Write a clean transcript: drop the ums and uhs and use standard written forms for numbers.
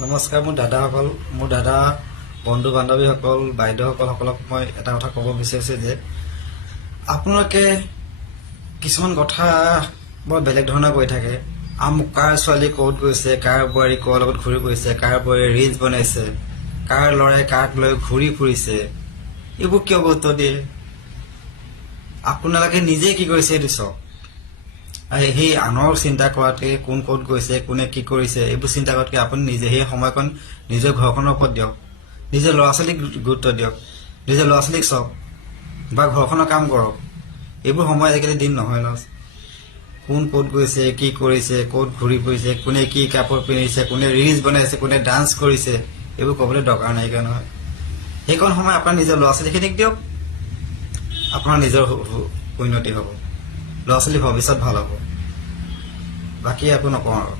নমস্কাৰ। মোৰ দাদা বন্ধু বান্ধৱীসকল বাইদেউসকলক মই এটা কথা ক'ব বিচাৰিছোঁ যে আপোনালোকে কিছুমান কথা বৰ বেলেগ ধৰণৰ কৈ থাকে। কাৰ ছোৱালী ক'ত গৈছে, কাৰ বোৱাৰী ক'ৰ লগত ঘূৰি ফুৰিছে, কাৰ বোৱাৰী ৰিলছ বনাইছে, কাৰ ল'ৰাই কাক লৈ ঘূৰি ফুৰিছে, এইবোৰ কিয় গুৰুত্ব দিয়ে? আপোনালোকে নিজে কি কৰিছে এইটো চাওক। সেই আনৰ চিন্তা কৰাতকে কোন ক'ত গৈছে, কোনে কি কৰিছে এইবোৰ চিন্তা কৰাতকে আপুনি নিজে সেই সময়কণ নিজৰ ঘৰখনৰ ওপৰত দিয়ক, নিজৰ ল'ৰা ছোৱালীক গুৰুত্ব দিয়ক, নিজৰ ল'ৰা ছোৱালীক চাওক বা ঘৰখনৰ কাম কৰক। এইবোৰ সময় আজিকালি দিন নহয় ন। কোন ক'ত গৈছে, কি কৰিছে, ক'ত ঘূৰি ফুৰিছে, কোনে কি কাপোৰ পিন্ধিছে, কোনে ৰিলছ বনাইছে, কোনে ডান্স কৰিছে, এইবোৰ ক'বলৈ দৰকাৰ নাইকিয়া নহয়। সেইকণ সময় আপোনাৰ নিজৰ ল'ৰা ছোৱালীখিনিক দিয়ক, আপোনাৰ নিজৰ উন্নতি হ'ব, ল'ৰা ছোৱালীৰ ভৱিষ্যত ভাল হ'ব। বাকী একো নকওঁ আৰু।